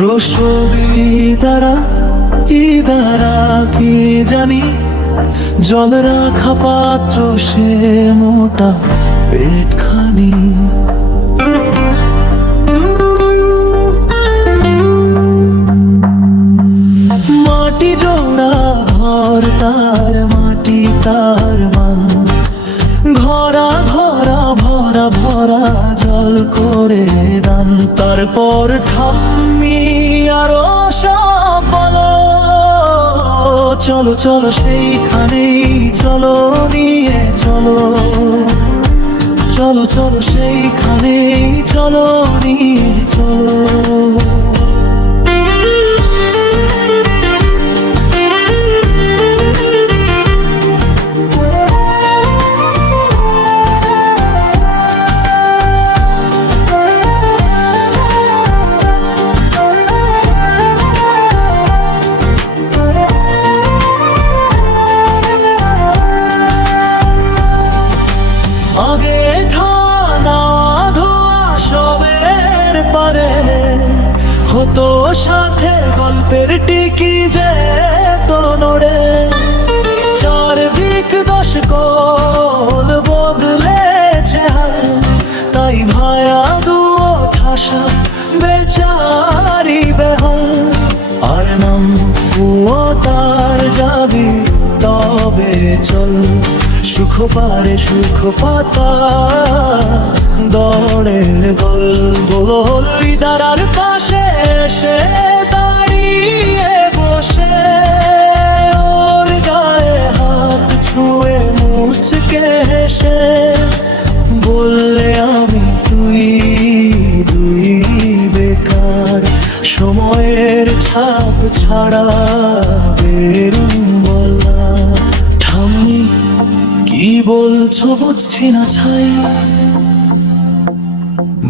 Rossby দ্বারা দ্বারা কি জানি, জল রাখা পাত্র সে মোটা পেটখানি। মাটি জোড়া ঘর তার, মাটি তার মান, ঘরা ঘরা ভরা ভরা জল করে দান। তারপর ঠাম্মি আরো সব বলো, চলো চলো সেইখানেই চলো নিয়ে চলো, চলো চলো সেইখানেই চলো নিয়ে চলো। আগে থানা ধোয়া সবের পারে হতো সাথে গল্পের টিকি যে তো নড়ে। চারদিক দশ কল বদলেছে হাল, তাই ভায়া দুও ঠাসা বেচারি বেহাল। আর নাম ও তার যাবি তবে চল, সুখ পারে সুখ পাতা দড়ের গল। বলিদারার পাশে এসে দাঁড়িয়ে বসে, ওর গায়ে হাত ছুঁয়ে মুচকে হেসে বললে আমি তুই দুই বেকার, সময়ের ছাপ ছাড়া বেরুম বলা। ঠাম্মি কি বলছো বুঝছি না ছাই,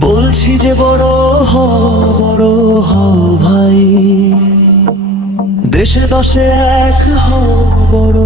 বলছি যে বড় হও ভাই, দেশে দশে এক হও বড়।